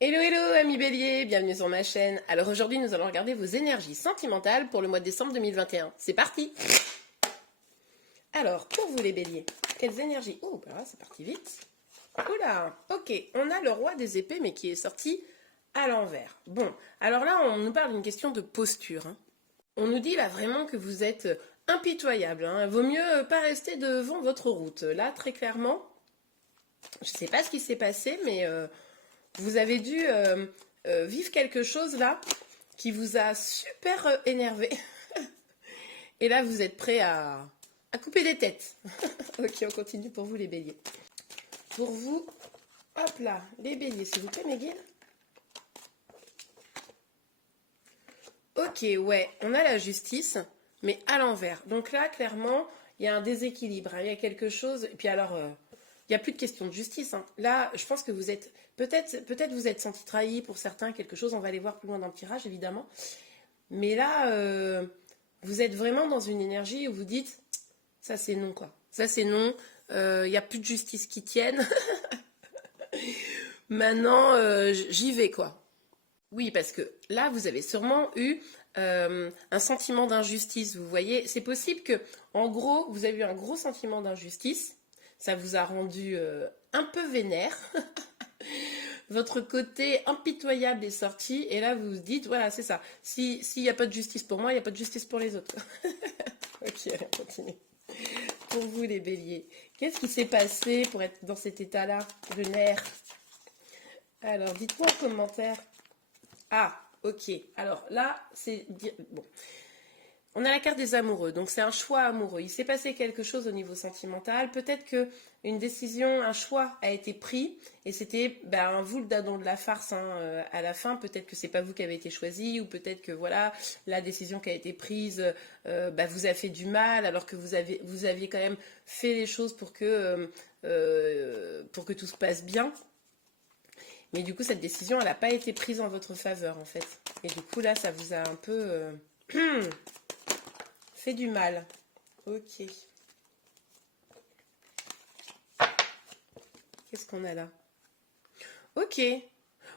Hello hello amis béliers, bienvenue sur ma chaîne. Alors aujourd'hui nous allons regarder vos énergies sentimentales pour le mois de décembre 2021. C'est parti. Alors pour vous les béliers, quelles énergies... Oh bah là c'est parti vite. Oula, ok, on a le roi des épées mais qui est sorti à l'envers. Bon, alors là on nous parle d'une question de posture. On nous dit là vraiment que vous êtes impitoyable. Vaut mieux pas rester devant votre route. Là très clairement, je sais pas ce qui s'est passé mais... vous avez dû vivre quelque chose là qui vous a super énervé. Et là, vous êtes prêt à couper des têtes. Ok, on continue pour vous les béliers. Pour vous, hop là, les béliers, s'il vous plaît, mes guides. Ok, ouais, on a la justice, mais à l'envers. Donc là, clairement, il y a un déséquilibre. Il y a quelque chose... Et puis alors... il n'y a plus de question de justice. Là, je pense que vous êtes... Peut-être vous êtes senti trahi pour certains, quelque chose. On va aller voir plus loin dans le tirage, évidemment. Mais là, vous êtes vraiment dans une énergie où vous dites, ça c'est non, quoi. Ça c'est non. Il n'y a plus de justice qui tienne. Maintenant, j'y vais, quoi. Oui, parce que là, vous avez sûrement eu un sentiment d'injustice. Vous voyez, c'est possible que, en gros, vous avez eu un gros sentiment d'injustice. Ça vous a rendu un peu vénère. Votre côté impitoyable est sorti. Et là, vous vous dites, voilà, c'est ça. S'il n'y a pas de justice pour moi, il n'y a pas de justice pour les autres. Ok, allez, on continue. Pour vous, les béliers, qu'est-ce qui s'est passé pour être dans cet état-là de nerfs? Alors, dites-moi en commentaire. Ah, ok. Alors là, c'est... Bon. On a la carte des amoureux, donc c'est un choix amoureux. Il s'est passé quelque chose au niveau sentimental. Peut-être que une décision, un choix a été pris et c'était vous le dadon de la farce à la fin. Peut-être que c'est pas vous qui avez été choisi ou peut-être que voilà la décision qui a été prise vous a fait du mal alors que vous aviez quand même fait les choses pour que tout se passe bien. Mais du coup cette décision elle n'a pas été prise en votre faveur en fait. Et du coup là ça vous a un peu fait du mal. Ok. Qu'est-ce qu'on a là? Ok.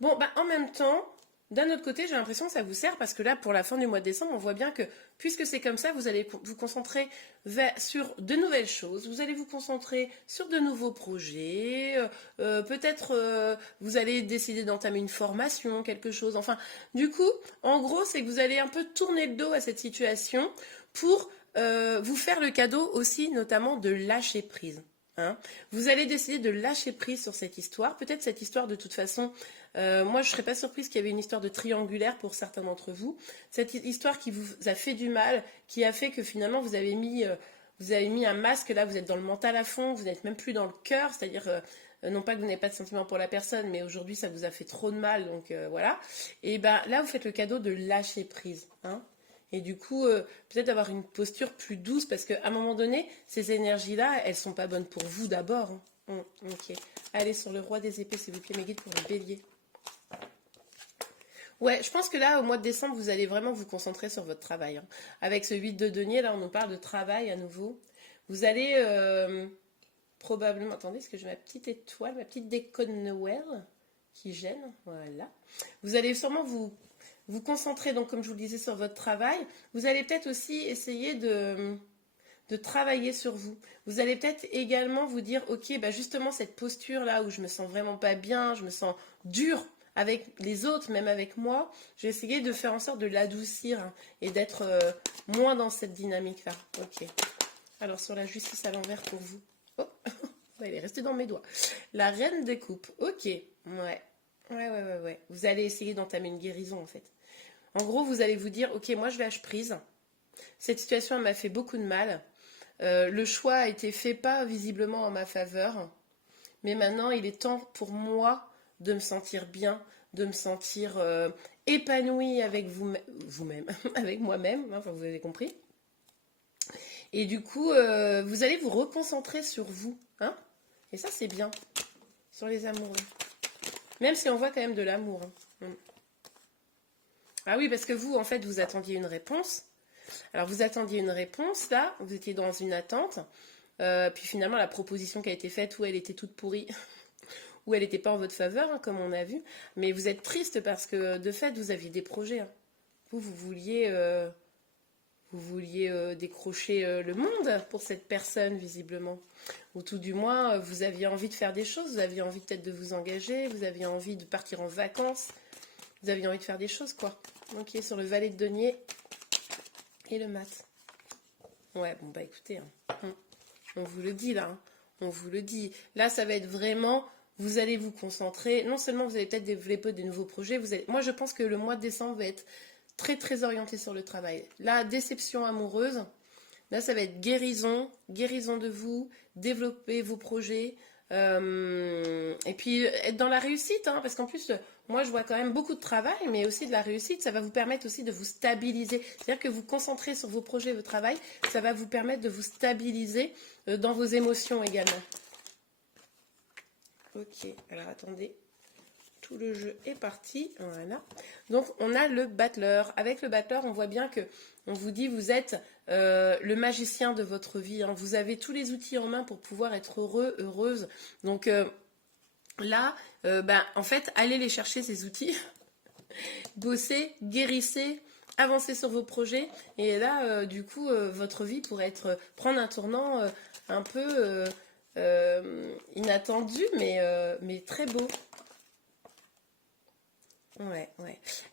Bon, en même temps, d'un autre côté, j'ai l'impression que ça vous sert parce que là, pour la fin du mois de décembre, on voit bien que puisque c'est comme ça, vous allez vous concentrer sur de nouvelles choses, vous allez vous concentrer sur de nouveaux projets, peut-être vous allez décider d'entamer une formation, quelque chose. Enfin, du coup, en gros, c'est que vous allez un peu tourner le dos à cette situation pour vous faire le cadeau aussi, notamment de lâcher prise. Vous allez décider de lâcher prise sur cette histoire. Peut-être cette histoire, de toute façon, moi je ne serais pas surprise qu'il y avait une histoire de triangulaire pour certains d'entre vous. Cette histoire qui vous a fait du mal, qui a fait que finalement vous avez mis un masque, là vous êtes dans le mental à fond, vous n'êtes même plus dans le cœur, c'est-à-dire non pas que vous n'avez pas de sentiment pour la personne, mais aujourd'hui ça vous a fait trop de mal, donc voilà. Et là vous faites le cadeau de lâcher prise. Et du coup, peut-être d'avoir une posture plus douce, parce qu'à un moment donné, ces énergies-là, elles sont pas bonnes pour vous d'abord. Ok. Allez, sur le roi des épées, s'il vous plaît, mes guides, pour le bélier. Ouais, je pense que là, au mois de décembre, vous allez vraiment vous concentrer sur votre travail. Avec ce 8 de denier, là, on nous parle de travail à nouveau. Vous allez probablement... Attendez, est-ce que j'ai ma petite étoile, ma petite déconne Noël qui gêne? Voilà. Vous allez sûrement vous concentrez donc, comme je vous le disais, sur votre travail. Vous allez peut-être aussi essayer de travailler sur vous. Vous allez peut-être également vous dire, ok, justement cette posture-là où je me sens vraiment pas bien, je me sens dure avec les autres, même avec moi, je vais essayer de faire en sorte de l'adoucir et d'être moins dans cette dynamique-là. Ok. Alors sur la justice à l'envers pour vous. Oh, elle est restée dans mes doigts. La reine des coupes. Ok. Ouais. Ouais. Vous allez essayer d'entamer une guérison en fait. En gros, vous allez vous dire, ok, moi je lâche prise. Cette situation m'a fait beaucoup de mal. Le choix a été fait pas visiblement en ma faveur. Mais maintenant, il est temps pour moi de me sentir bien, de me sentir épanouie avec vous-même, avec moi-même, enfin vous avez compris. Et du coup, vous allez vous reconcentrer sur vous. Et ça, c'est bien. Sur les amoureux. Même si on voit quand même de l'amour. Ah oui, parce que vous, en fait, vous attendiez une réponse. Alors, vous attendiez une réponse, là, vous étiez dans une attente. Puis finalement, la proposition qui a été faite, où elle était toute pourrie, ou elle n'était pas en votre faveur, hein, comme on a vu. Mais vous êtes triste parce que, de fait, vous aviez des projets. Hein. Vous vouliez, décrocher le monde pour cette personne, visiblement. Ou tout du moins, vous aviez envie de faire des choses, vous aviez envie peut-être de vous engager, vous aviez envie de partir en vacances, vous aviez envie de faire des choses, quoi. Ok, sur le valet de denier et le mat. Ouais, bon, bah écoutez, hein. On vous le dit là, hein. On vous le dit. Là, ça va être vraiment, vous allez vous concentrer. Non seulement vous allez peut-être développer des nouveaux projets, moi je pense que le mois de décembre va être très très orienté sur le travail. La déception amoureuse, là ça va être guérison, guérison de vous, développer vos projets, et puis être dans la réussite, hein, parce qu'en plus, moi je vois quand même beaucoup de travail, mais aussi de la réussite, ça va vous permettre aussi de vous stabiliser. C'est-à-dire que vous concentrez sur vos projets, votre travail, ça va vous permettre de vous stabiliser dans vos émotions également. Ok, alors attendez. Tout le jeu est parti, voilà. Donc on a le battleur. Avec le battleur, on voit bien que on vous dit vous êtes le magicien de votre vie. Hein. Vous avez tous les outils en main pour pouvoir être heureux, heureuse. Donc là, en fait, allez les chercher ces outils, bossez, guérissez, avancez sur vos projets. Et là, du coup, votre vie pourrait prendre un tournant un peu inattendu, mais très beau. Ouais.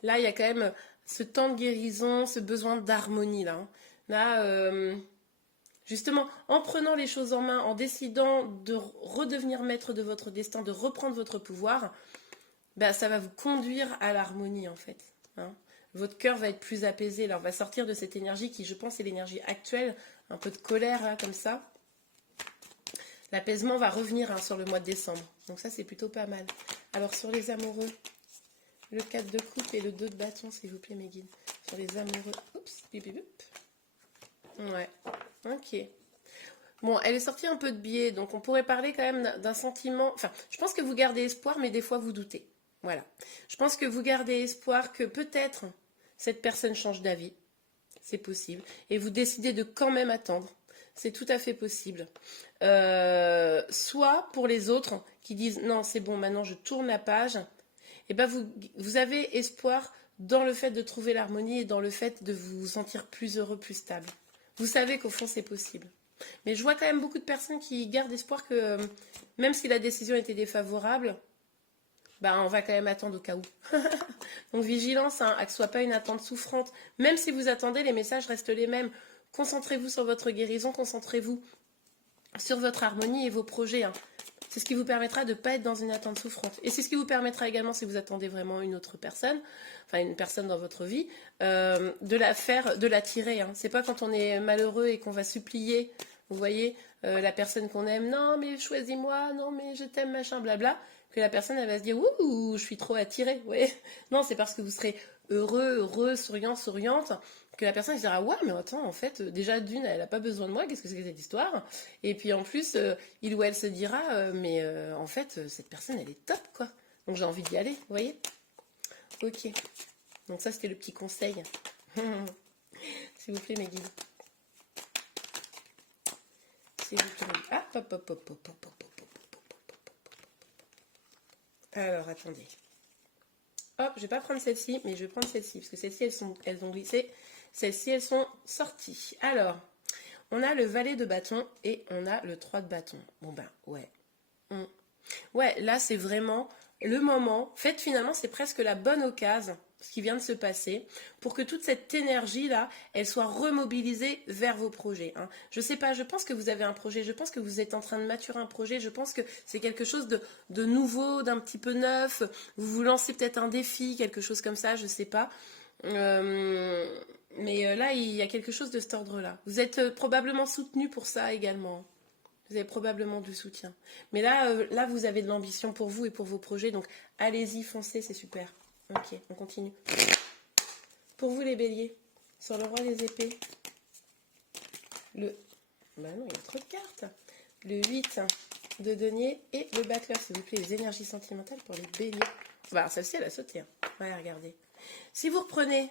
Là, il y a quand même ce temps de guérison, ce besoin d'harmonie là. Hein. Là, justement, en prenant les choses en main, en décidant de redevenir maître de votre destin, de reprendre votre pouvoir, ça va vous conduire à l'harmonie en fait. Hein. Votre cœur va être plus apaisé. Là, on va sortir de cette énergie qui, je pense, est l'énergie actuelle, un peu de colère là, comme ça. L'apaisement va revenir hein, sur le mois de décembre. Donc ça, c'est plutôt pas mal. Alors, sur les amoureux. Le 4 de coupe et le 2 de bâton, s'il vous plaît, mes guides. Sur les amoureux. Oups, bip, bip, bip. Ouais, ok. Bon, elle est sortie un peu de biais, donc on pourrait parler quand même d'un sentiment... Enfin, je pense que vous gardez espoir, mais des fois vous doutez. Voilà. Je pense que vous gardez espoir que peut-être cette personne change d'avis. C'est possible. Et vous décidez de quand même attendre. C'est tout à fait possible. Soit pour les autres qui disent non, c'est bon, maintenant je tourne la page. Et vous avez espoir dans le fait de trouver l'harmonie et dans le fait de vous sentir plus heureux, plus stable. Vous savez qu'au fond, c'est possible. Mais je vois quand même beaucoup de personnes qui gardent espoir que même si la décision était défavorable, on va quand même attendre au cas où. Donc vigilance, hein, à que ce ne soit pas une attente souffrante. Même si vous attendez, les messages restent les mêmes. Concentrez-vous sur votre guérison, concentrez-vous sur votre harmonie et vos projets. Hein. C'est ce qui vous permettra de ne pas être dans une attente souffrante. Et c'est ce qui vous permettra également, si vous attendez vraiment une autre personne, enfin une personne dans votre vie, de l'attirer. Hein. C'est pas quand on est malheureux et qu'on va supplier, vous voyez, la personne qu'on aime, non mais choisis-moi, non mais je t'aime, machin, blabla, que la personne elle va se dire, ouh, je suis trop attirée. Vous voyez. Non, c'est parce que vous serez heureux, souriant, souriante, que la personne se dira ouais mais attends en fait déjà d'une elle n'a pas besoin de moi, qu'est-ce que c'est que cette histoire, et puis en plus il ou elle se dira mais en fait cette personne elle est top quoi, donc j'ai envie d'y aller, vous voyez. Ok, donc ça c'était le petit conseil. S'il vous plaît mes guides, s'il vous plaît mes guides. Ah, hop. Alors attendez, hop, je vais pas prendre celle-ci mais je vais prendre celle-ci parce que celles-ci elles ont glissé. Celles-ci, elles sont sorties. Alors, on a le valet de bâton et on a le 3 de bâton. Bon ouais. Ouais, là, c'est vraiment le moment. En fait, finalement, c'est presque la bonne occasion, ce qui vient de se passer, pour que toute cette énergie-là, elle soit remobilisée vers vos projets. Hein. Je sais pas, je pense que vous avez un projet, je pense que vous êtes en train de maturer un projet, je pense que c'est quelque chose de nouveau, d'un petit peu neuf. Vous vous lancez peut-être un défi, quelque chose comme ça, je sais pas. Mais là, il y a quelque chose de cet ordre-là. Vous êtes probablement soutenu pour ça également. Vous avez probablement du soutien. Mais là, vous avez de l'ambition pour vous et pour vos projets. Donc, allez-y, foncez, c'est super. Ok, on continue. Pour vous, les béliers, sur le roi des épées, non, il y a trop de cartes. Le 8 de denier et le battleur, s'il vous plaît, les énergies sentimentales pour les béliers. Celle-ci, elle a sauté. Hein. Ouais, regardez. Si vous reprenez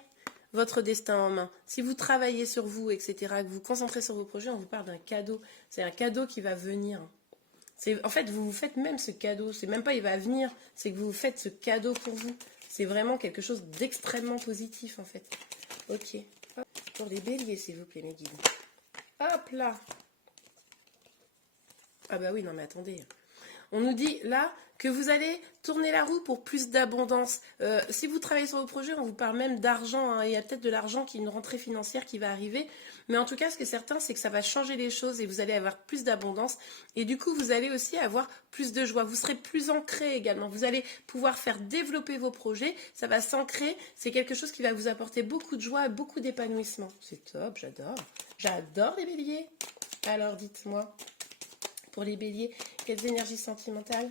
votre destin en main, si vous travaillez sur vous, etc., que vous vous concentrez sur vos projets, on vous parle d'un cadeau. C'est un cadeau qui va venir. En fait, vous vous faites même ce cadeau. C'est même pas il va venir, c'est que vous vous faites ce cadeau pour vous. C'est vraiment quelque chose d'extrêmement positif, en fait. Ok. Hop. Pour les béliers, s'il vous plaît, mes guides. Hop là. Ah bah oui, non mais attendez. On nous dit là que vous allez tourner la roue pour plus d'abondance. Si vous travaillez sur vos projets, on vous parle même d'argent. Hein. Il y a peut-être de l'argent qui est une rentrée financière qui va arriver. Mais en tout cas, ce qui est certain, c'est que ça va changer les choses et vous allez avoir plus d'abondance. Et du coup, vous allez aussi avoir plus de joie. Vous serez plus ancré également. Vous allez pouvoir faire développer vos projets. Ça va s'ancrer. C'est quelque chose qui va vous apporter beaucoup de joie et beaucoup d'épanouissement. C'est top, j'adore. J'adore les béliers. Alors, dites-moi, pour les béliers, quelles énergies sentimentales?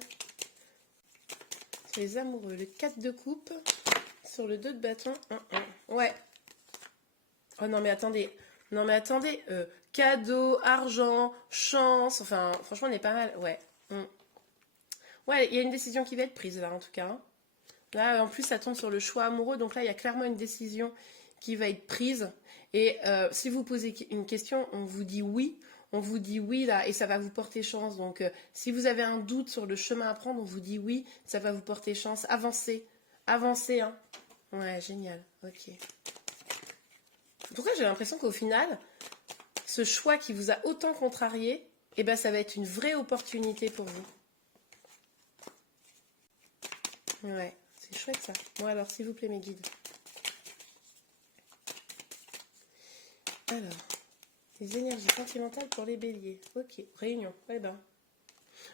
Sur les amoureux, le 4 de coupe, sur le 2 de bâton, 1. Ouais. Oh non mais attendez, cadeau, argent, chance, enfin franchement on est pas mal, ouais. Ouais, il y a une décision qui va être prise là en tout cas. Hein. Là en plus ça tombe sur le choix amoureux, donc là il y a clairement une décision qui va être prise. Et si vous posez une question, on vous dit oui. On vous dit oui là et ça va vous porter chance. Donc si vous avez un doute sur le chemin à prendre, on vous dit oui, ça va vous porter chance. Avancez. Avancez, hein. Ouais, génial. Ok. Pourquoi j'ai l'impression qu'au final, ce choix qui vous a autant contrarié, eh ben, ça va être une vraie opportunité pour vous. Ouais, c'est chouette ça. Bon alors, s'il vous plaît, mes guides. Alors, les énergies sentimentales pour les béliers. Ok, réunion. Eh ben.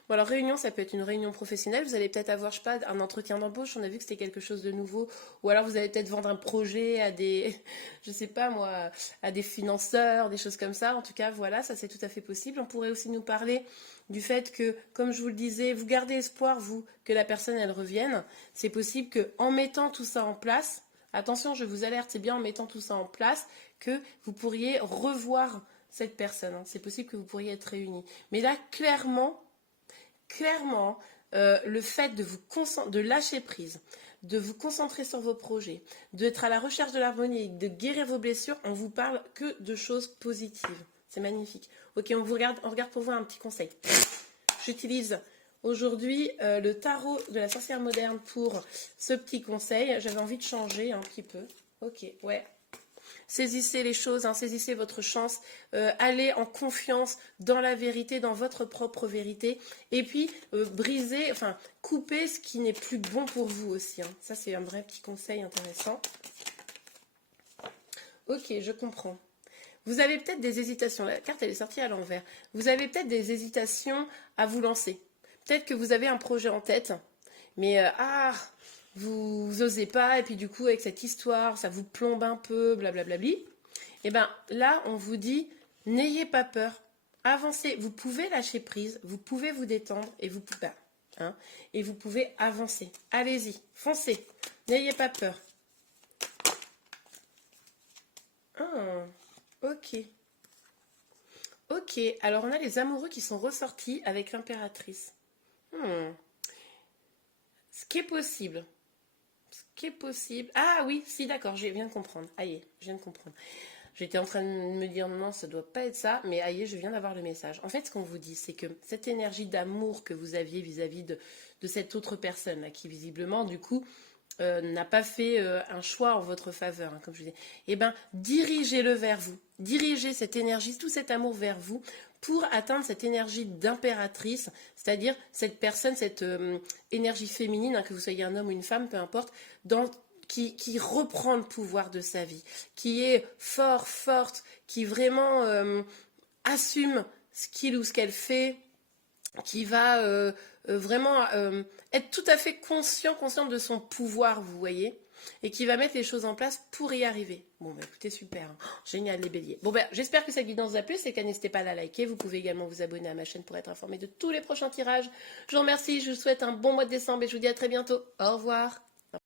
Bon alors réunion, ça peut être une réunion professionnelle, vous allez peut-être avoir, je sais pas, un entretien d'embauche, on a vu que c'était quelque chose de nouveau, ou alors vous allez peut-être vendre un projet à des, je sais pas moi, à des financeurs, des choses comme ça, en tout cas voilà, ça c'est tout à fait possible. On pourrait aussi nous parler du fait que, comme je vous le disais, vous gardez espoir, vous, que la personne elle revienne, c'est possible qu'en mettant tout ça en place, attention je vous alerte, c'est bien en mettant tout ça en place, que vous pourriez revoir cette personne, hein. C'est possible que vous pourriez être réunis. Mais là, clairement, le fait de lâcher prise, de vous concentrer sur vos projets, d'être à la recherche de l'harmonie, de guérir vos blessures, on vous parle que de choses positives. C'est magnifique. Ok, on regarde pour vous un petit conseil. J'utilise aujourd'hui le tarot de la sorcière moderne pour ce petit conseil. J'avais envie de changer un petit peu. Ok, ouais. Saisissez les choses, hein, saisissez votre chance, allez en confiance dans la vérité, dans votre propre vérité, et puis brisez, enfin coupez ce qui n'est plus bon pour vous aussi. Hein. Ça c'est un vrai petit conseil intéressant. Ok, je comprends. Vous avez peut-être des hésitations, la carte elle est sortie à l'envers, vous avez peut-être des hésitations à vous lancer. Peut-être que vous avez un projet en tête, mais vous osez pas, et puis du coup, avec cette histoire, ça vous plombe un peu, blablabli. Et bien là, on vous dit, n'ayez pas peur, avancez. Vous pouvez lâcher prise, vous pouvez vous détendre, et et vous pouvez avancer. Allez-y, foncez, n'ayez pas peur. Ok. Ok, alors on a les amoureux qui sont ressortis avec l'impératrice. Ce qui est possible. Ah oui, si, d'accord, je viens de comprendre. Aïe, je viens de comprendre. J'étais en train de me dire non, ça doit pas être ça, mais aïe, je viens d'avoir le message. En fait, ce qu'on vous dit, c'est que cette énergie d'amour que vous aviez vis-à-vis de cette autre personne, là, qui visiblement, du coup, n'a pas fait un choix en votre faveur, hein, comme je vous dis, eh bien, dirigez-le vers vous. Dirigez cette énergie, tout cet amour vers vous pour atteindre cette énergie d'impératrice, c'est-à-dire cette personne, cette énergie féminine, hein, que vous soyez un homme ou une femme, peu importe, qui reprend le pouvoir de sa vie, qui est forte, qui vraiment assume ce qu'il ou ce qu'elle fait, qui va vraiment être tout à fait consciente de son pouvoir, vous voyez, et qui va mettre les choses en place pour y arriver. Bon, bah écoutez, super, hein. Génial les béliers. Bon, ben j'espère que cette guidance vous a plu, c'est qu'à n'hésitez pas à la liker, vous pouvez également vous abonner à ma chaîne pour être informé de tous les prochains tirages. Je vous remercie, je vous souhaite un bon mois de décembre et je vous dis à très bientôt. Au revoir.